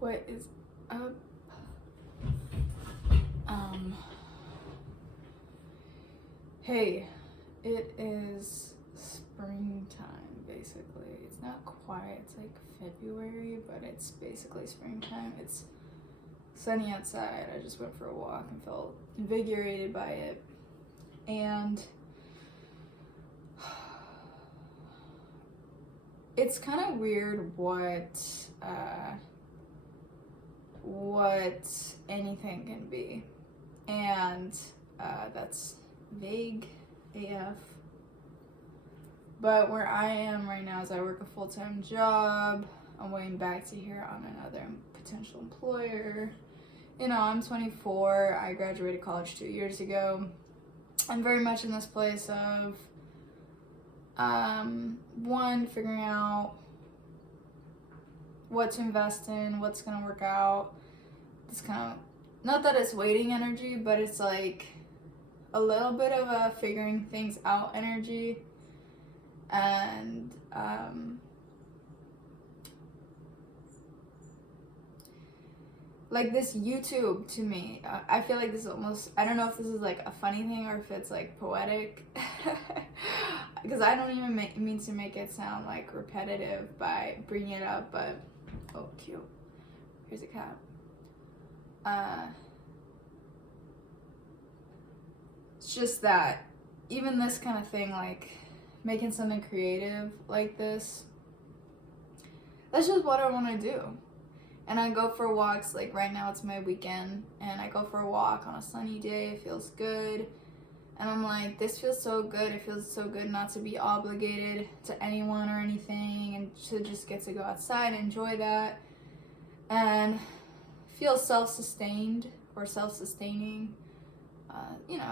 What is up? Hey, it is springtime, basically. It's not quite, it's like February, but it's basically springtime. It's sunny outside. I just went for a walk and felt invigorated by it. And it's kind of weird what anything can be, and that's vague AF. But where I am right now is I work a full-time job. I'm waiting back to hear on another potential employer. You know, I'm 24. I graduated college 2 years ago. I'm very much in this place of one, figuring out what to invest in, what's gonna work out. It's kind of, not that it's waiting energy, but it's like a little bit of a figuring things out energy. And like this YouTube to me, I feel like this is almost, I don't know if this is like a funny thing or if it's like poetic, because I don't even mean to make it sound like repetitive by bringing it up, but oh, cute. Here's a cat. It's just that even this kind of thing, like making something creative like this, that's just what I want to do. And I go for walks, like right now it's my weekend, and I go for a walk on a sunny day. It feels good. And I'm like, this feels so good. It feels so good not to be obligated to anyone or anything, and to just get to go outside and enjoy that. And feel self-sustained or self-sustaining.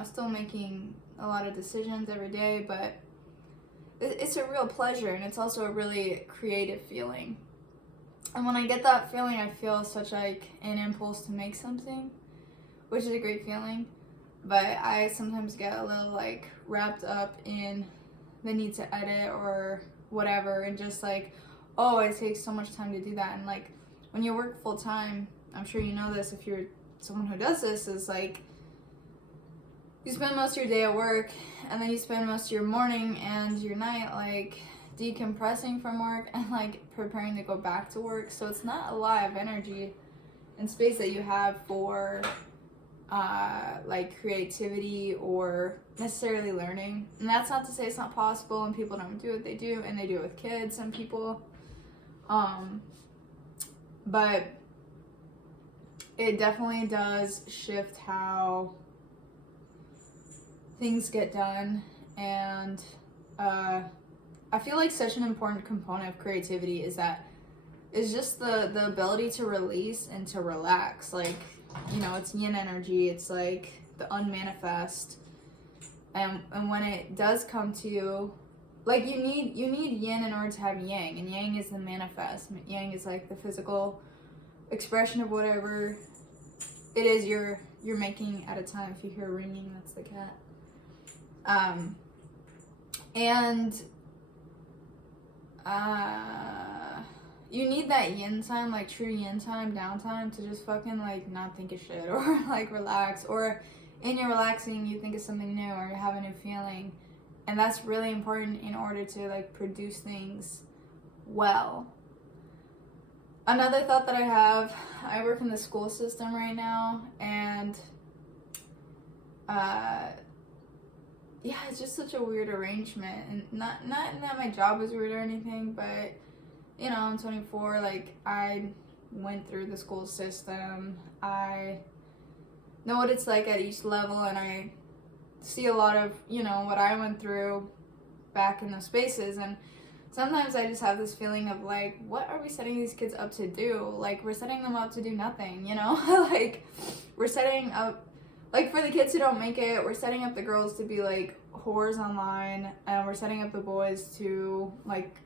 Still making a lot of decisions every day, but it's a real pleasure, and it's also a really creative feeling. And when I get that feeling, I feel such like an impulse to make something, which is a great feeling. But I sometimes get a little like wrapped up in the need to edit or whatever, and just like, oh, it takes so much time to do that. And like when you work full time, I'm sure you know this if you're someone who does this, is like you spend most of your day at work, and then you spend most of your morning and your night like decompressing from work and like preparing to go back to work. So it's not a lot of energy and space that you have for like creativity or necessarily learning. And that's not to say it's not possible and people don't do what they do, and they do it with kids and people. But it definitely does shift how things get done. And I feel like such an important component of creativity is just the ability to release and to relax. Like, it's yin energy. It's like the unmanifest. And when it does come to you, like you need yin in order to have yang, and yang is the manifest. Yang is like the physical expression of whatever it is you're making at a time. If you hear ringing, that's the cat. You need that yin time, like true yin time, downtime, to just fucking like not think of shit or like relax, or in your relaxing you think of something new or you have a new feeling. And that's really important in order to like produce things well. Another thought that I have, I work in the school system right now, and it's just such a weird arrangement. And not that my job is weird or anything, but I'm 24, like I went through the school system. I know what it's like at each level, and I see a lot of, what I went through back in those spaces. And sometimes I just have this feeling of like, what are we setting these kids up to do? Like, we're setting them up to do nothing, like we're setting up, like for the kids who don't make it, we're setting up the girls to be like whores online, and we're setting up the boys to like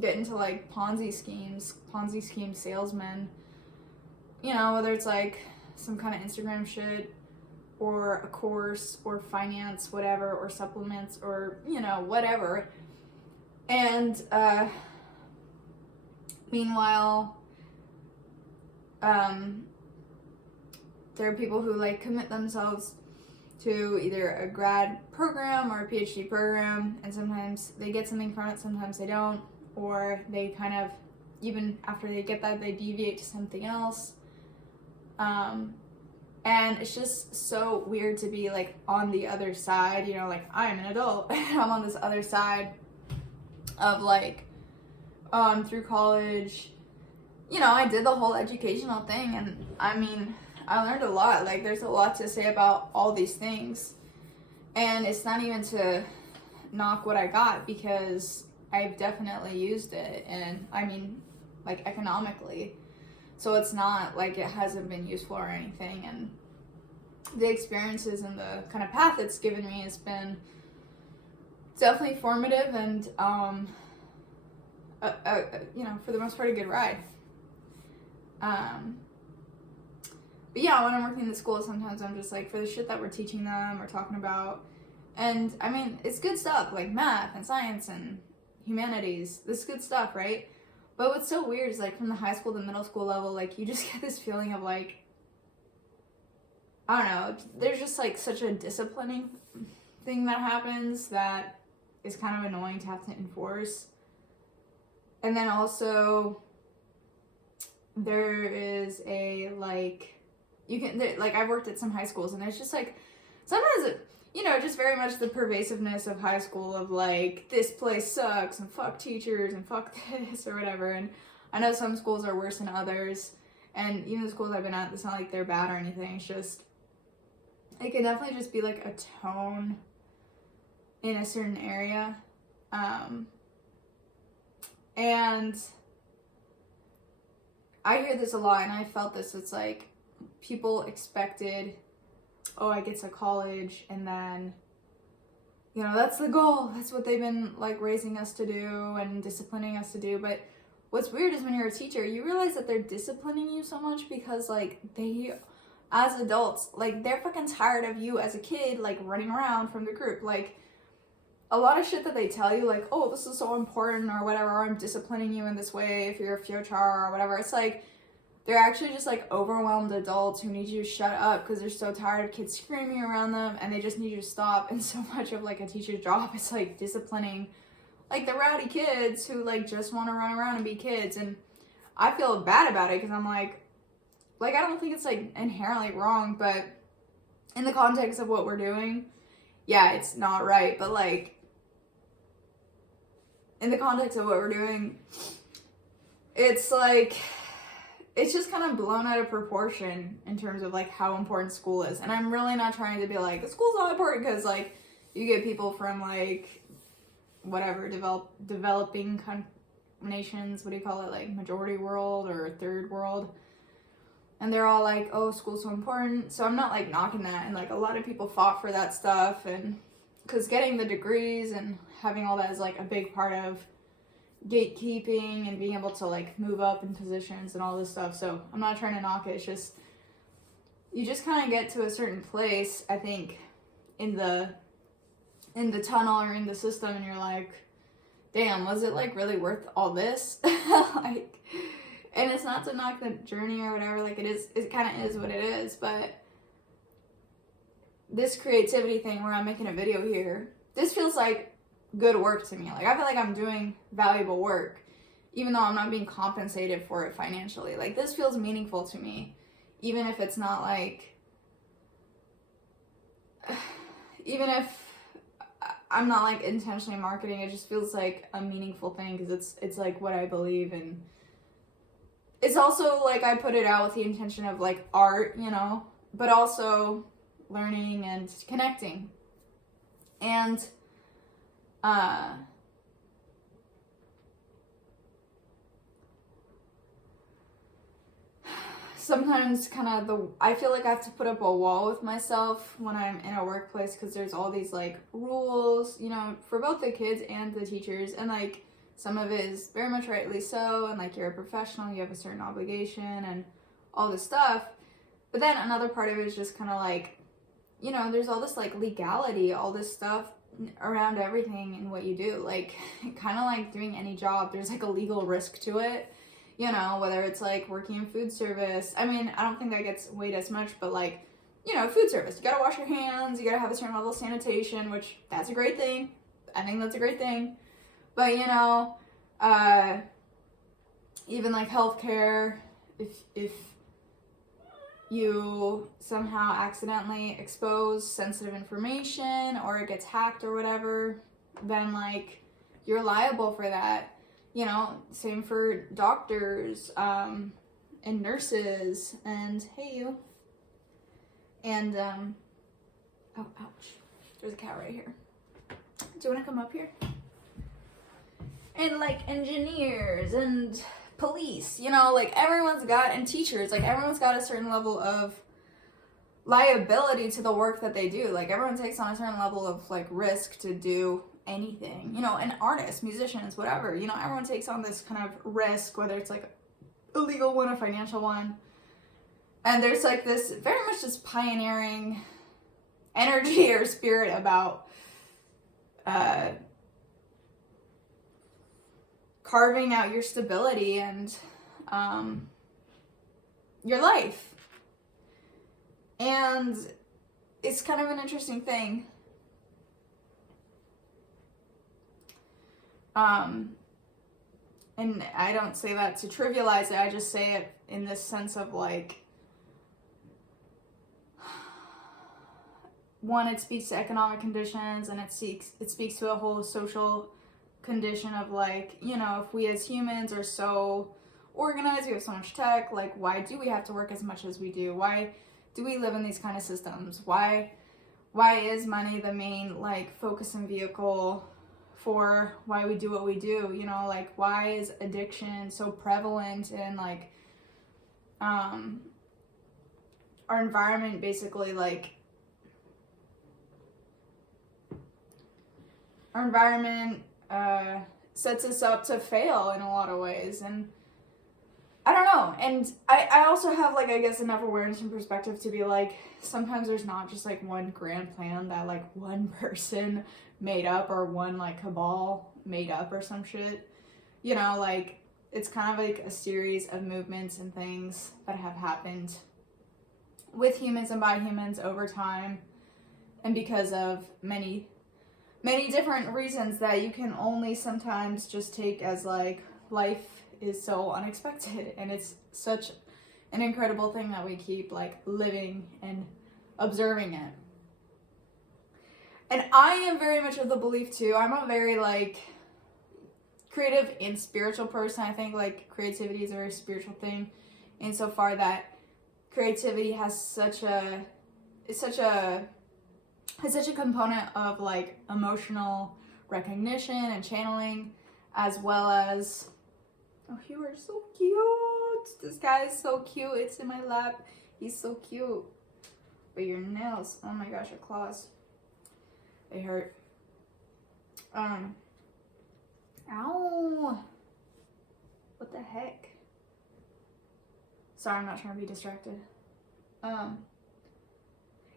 get into like Ponzi scheme salesmen, whether it's like some kind of Instagram shit or a course or finance, whatever, or supplements, or whatever. And meanwhile, there are people who like commit themselves to either a grad program or a PhD program, and sometimes they get something from it, sometimes they don't, or they kind of, even after they get that, they deviate to something else. And it's just so weird to be like on the other side, you know, like I'm an adult and I'm on this other side of like, through college, you know, I did the whole educational thing, and I mean, I learned a lot. Like, there's a lot to say about all these things, and it's not even to knock what I got, because I've definitely used it, and I mean, like, economically, so it's not like it hasn't been useful or anything. And the experiences and the kind of path it's given me has been definitely formative, and you know, for the most part, a good ride. But yeah, when I'm working in the school, sometimes I'm just like, for the shit that we're teaching them or talking about, and I mean, it's good stuff, like math and science and humanities, this is good stuff, right? But what's so weird is, like, from the high school to middle school level, like, you just get this feeling of, like, I don't know, there's just, like, such a disciplining thing that happens that is kind of annoying to have to enforce. And then also, there is a, like, you can, like, I've worked at some high schools, and there's just, like, sometimes, you know, just very much the pervasiveness of high school of, like, this place sucks, and fuck teachers, and fuck this, or whatever. And I know some schools are worse than others, and even the schools I've been at, it's not like they're bad or anything, it's just, it can definitely just be, like, a tone in a certain area. And I hear this a lot, and I felt this, it's like, people expected, oh, I get to college, and then, you know, that's the goal, that's what they've been, like, raising us to do and disciplining us to do. But what's weird is when you're a teacher, you realize that they're disciplining you so much because, like, they, as adults, like, they're fucking tired of you as a kid, like, running around from the group. Like, a lot of shit that they tell you, like, oh, this is so important, or whatever, or I'm disciplining you in this way if you're a fiochar or whatever, it's like, they're actually just, like, overwhelmed adults who need you to shut up because they're so tired of kids screaming around them, and they just need you to stop. And so much of, like, a teacher's job is, like, disciplining, like, the rowdy kids who, like, just want to run around and be kids. And I feel bad about it because I'm like, I don't think it's, like, inherently wrong, but in the context of what we're doing, yeah, it's not right. But, like, in the context of what we're doing, it's, like, it's just kind of blown out of proportion in terms of, like, how important school is. And I'm really not trying to be like, the school's not important, because, like, you get people from, like, whatever, developing nations, what do you call it, like, majority world or third world, and they're all like, oh, school's so important. So I'm not, like, knocking that, and, like, a lot of people fought for that stuff, and because getting the degrees and having all that is, like, a big part of gatekeeping and being able to, like, move up in positions and all this stuff. So I'm not trying to knock it, it's just, you just kind of get to a certain place, I think, in the tunnel or in the system, and you're like, damn, was it, like, really worth all this? Like, and it's not to knock the journey or whatever, like, it kind of is what it is. But this creativity thing where I'm making a video here, this feels like good work to me. Like, I feel like I'm doing valuable work, even though I'm not being compensated for it financially. Like, this feels meaningful to me, even if it's not, like, even if I'm not, like, intentionally marketing, it just feels like a meaningful thing, because it's like what I believe. And it's also, like, I put it out with the intention of, like, art, you know, but also learning and connecting. And sometimes kind of I feel like I have to put up a wall with myself when I'm in a workplace, because there's all these, like, rules, you know, for both the kids and the teachers, and, like, some of it is very much rightly so, and, like, you're a professional, you have a certain obligation and all this stuff. But then another part of it is just kind of like, you know, there's all this, like, legality, all this stuff around everything and what you do. Like, kind of like doing any job, there's, like, a legal risk to it, you know, whether it's like working in food service. I mean, I don't think that gets weighed as much, but like, you know, food service, you gotta wash your hands, you gotta have a certain level of sanitation, which that's a great thing. I think that's a great thing. But, you know, even like healthcare, if you somehow accidentally expose sensitive information or it gets hacked or whatever, then like you're liable for that. You know, same for doctors, and nurses, and hey you. And oh ouch. There's a cat right here. Do you wanna come up here? And like engineers and police, you know, like everyone's got, and teachers, like everyone's got a certain level of liability to the work that they do. Like everyone takes on a certain level of like risk to do anything, you know, and artists, musicians, whatever, you know, everyone takes on this kind of risk, whether it's like a legal one, a financial one. And there's like this very much this pioneering energy or spirit about carving out your stability and your life. And it's kind of an interesting thing. And I don't say that to trivialize it, I just say it in this sense of like, one, it speaks to economic conditions, and it speaks to a whole social condition of like, you know, if we as humans are so organized, we have so much tech, like why do we have to work as much as we do? Why do we live in these kind of systems? Why is money the main like focus and vehicle for why we do what we do? You know, like why is addiction so prevalent in like our environment? Basically, like our environment sets us up to fail in a lot of ways. And I don't know. And I also have like, I guess, enough awareness and perspective to be like, sometimes there's not just like one grand plan that like one person made up, or one like cabal made up or some shit. You know, like it's kind of like a series of movements and things that have happened with humans and by humans over time, and because of many different reasons that you can only sometimes just take as like life is so unexpected, and it's such an incredible thing that we keep like living and observing it. And I am very much of the belief too, I'm a very like creative and spiritual person. I think like creativity is a very spiritual thing, insofar that creativity has such a component of like emotional recognition and channeling, as well as, oh, you are so cute. This guy is so cute. It's in my lap. He's so cute. But your nails, oh my gosh, your claws, they hurt. Ow. What the heck? Sorry, I'm not trying to be distracted.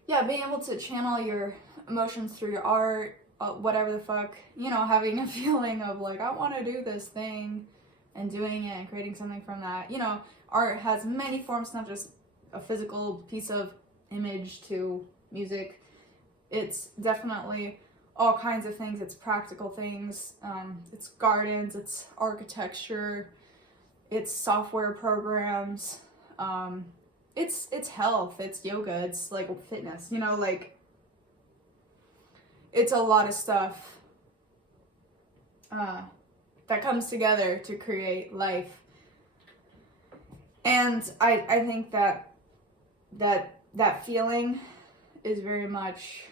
Yeah, being able to channel your emotions through your art, whatever the fuck, you know, having a feeling of like, I want to do this thing, and doing it and creating something from that. You know, art has many forms, not just a physical piece of image to music. It's definitely all kinds of things. It's practical things. It's gardens, it's architecture, it's software programs, it's health, it's yoga, it's like fitness, you know, like it's a lot of stuff that comes together to create life. And I think that feeling is very much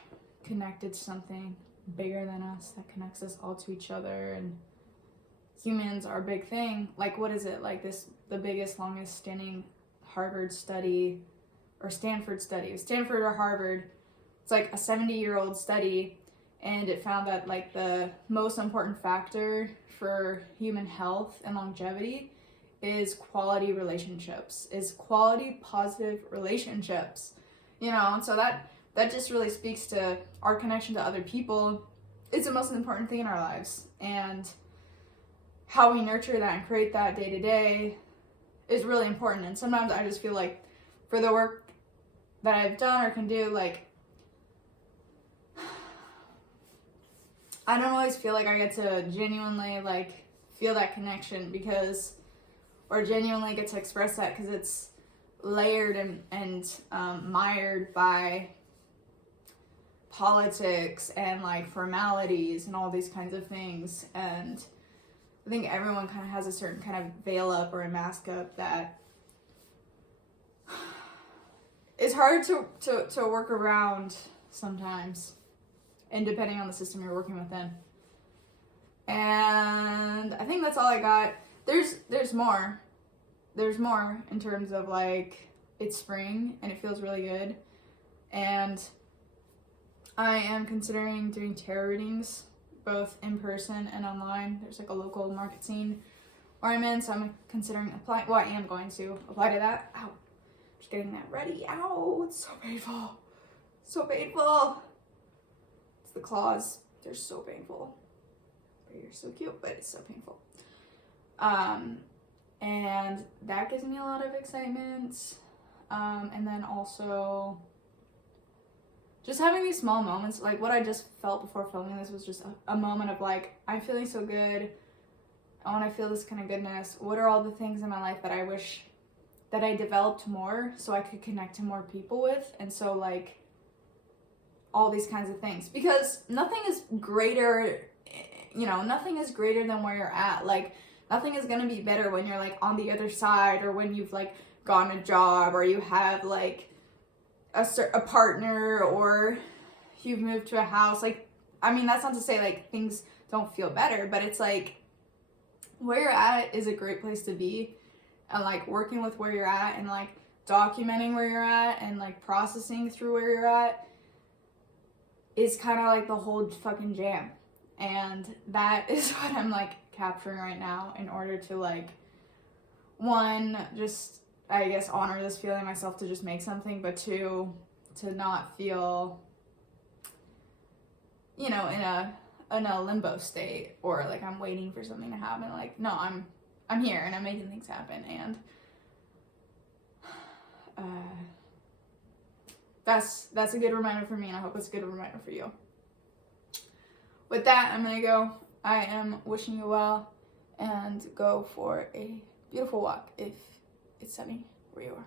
connected to something bigger than us, that connects us all to each other. And humans are a big thing. Like, what is it? Like the biggest, longest standing Harvard study, or Stanford study, Stanford or Harvard. It's like a 70-year-old study, and it found that like the most important factor for human health and longevity is quality relationships, is quality positive relationships, you know. And so that just really speaks to our connection to other people. It's the most important thing in our lives, and how we nurture that and create that day to day is really important. And sometimes I just feel like for the work that I've done or can do, like, I don't always feel like I get to genuinely, like, feel that connection because, or genuinely get to express that because it's layered and mired by politics and, like, formalities and all these kinds of things. And I think everyone kind of has a certain kind of veil up or a mask up that is hard to work around sometimes, and depending on the system you're working within. And I think that's all I got. There's more. There's more in terms of, like, it's spring and it feels really good. And I am considering doing tarot readings, both in person and online. There's, like, a local market scene where I'm in, so I'm considering applying. Well, I am going to apply to that. Ow. Just getting that ready. Ow, it's so painful. So painful. It's the claws. They're so painful. You're so cute, but it's so painful. And that gives me a lot of excitement. And then also just having these small moments, like what I just felt before filming this was just a moment of, like, I'm feeling so good. I want to feel this kind of goodness. What are all the things in my life that I wish that I developed more so I could connect to more people with? And so, like, all these kinds of things. Because nothing is greater, nothing is greater than where you're at. Like, nothing is going to be better when you're, like, on the other side, or when you've, like, gotten a job, or you have, like, a partner, or you've moved to a house. Like, I mean, that's not to say, like, things don't feel better, but it's, like, where you're at is a great place to be. And, like, working with where you're at and, like, documenting where you're at and, like, processing through where you're at is kind of, like, the whole fucking jam. And that is what I'm, like, capturing right now in order to, like, one, just, I guess, honor this feeling myself to just make something, but two, to not feel, in a limbo state, or, like, I'm waiting for something to happen. Like, no, I'm here and I'm making things happen. And that's a good reminder for me, and I hope it's a good reminder for you. With that, I'm gonna go. I am wishing you well, and go for a beautiful walk if it's sunny where you are.